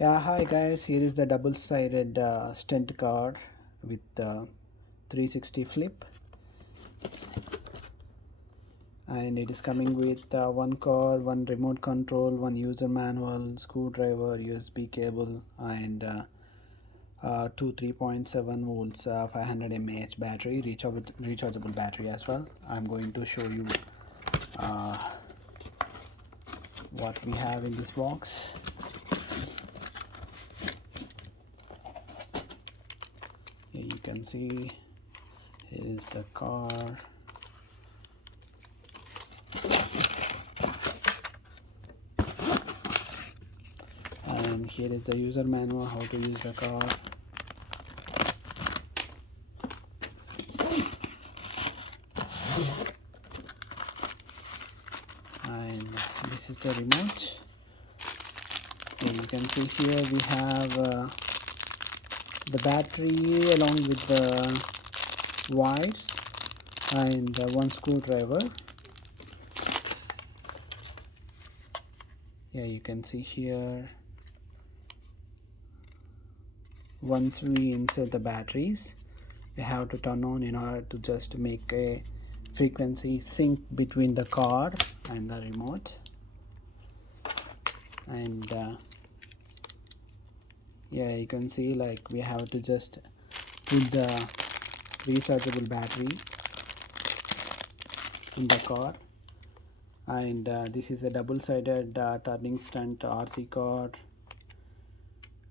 Yeah, hi guys, here is the double-sided Stunt card with 360 flip, and it is coming with one card, one remote control, one user manual, screwdriver, USB cable, and two 3.7 volts 500 mAh battery, rechargeable battery as well. I'm going to show you uh, what we have in this box. Here you can see, here is the car. And here is the user manual, how to use the car. And this is the remote. Here you can see, here we have the battery along with the wires and one screwdriver. Yeah, you can see here, once we insert the batteries, we have to turn on in order to just make a frequency sync between the card and the remote. And yeah, you can see, like, we have to just put the rechargeable battery in the card. And this is a double-sided turning stunt RC card,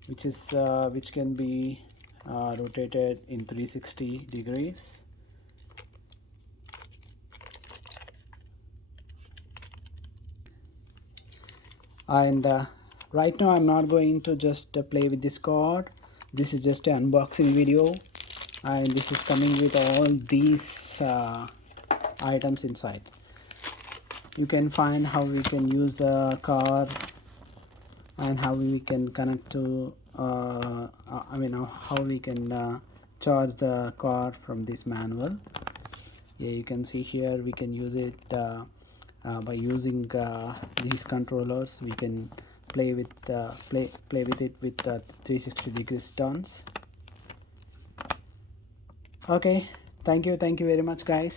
which can be rotated in 360 degrees. And right now I'm not going to just play with this card. This is just an unboxing video, and this is coming with all these items inside. You can find how we can use the card and how we can connect to how we can charge the card from this manual. Yeah, you can see here we can use it by using these controllers. We can play with it with 360 degrees turns. Okay, thank you very much guys.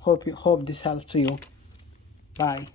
Hope this helps you. Bye.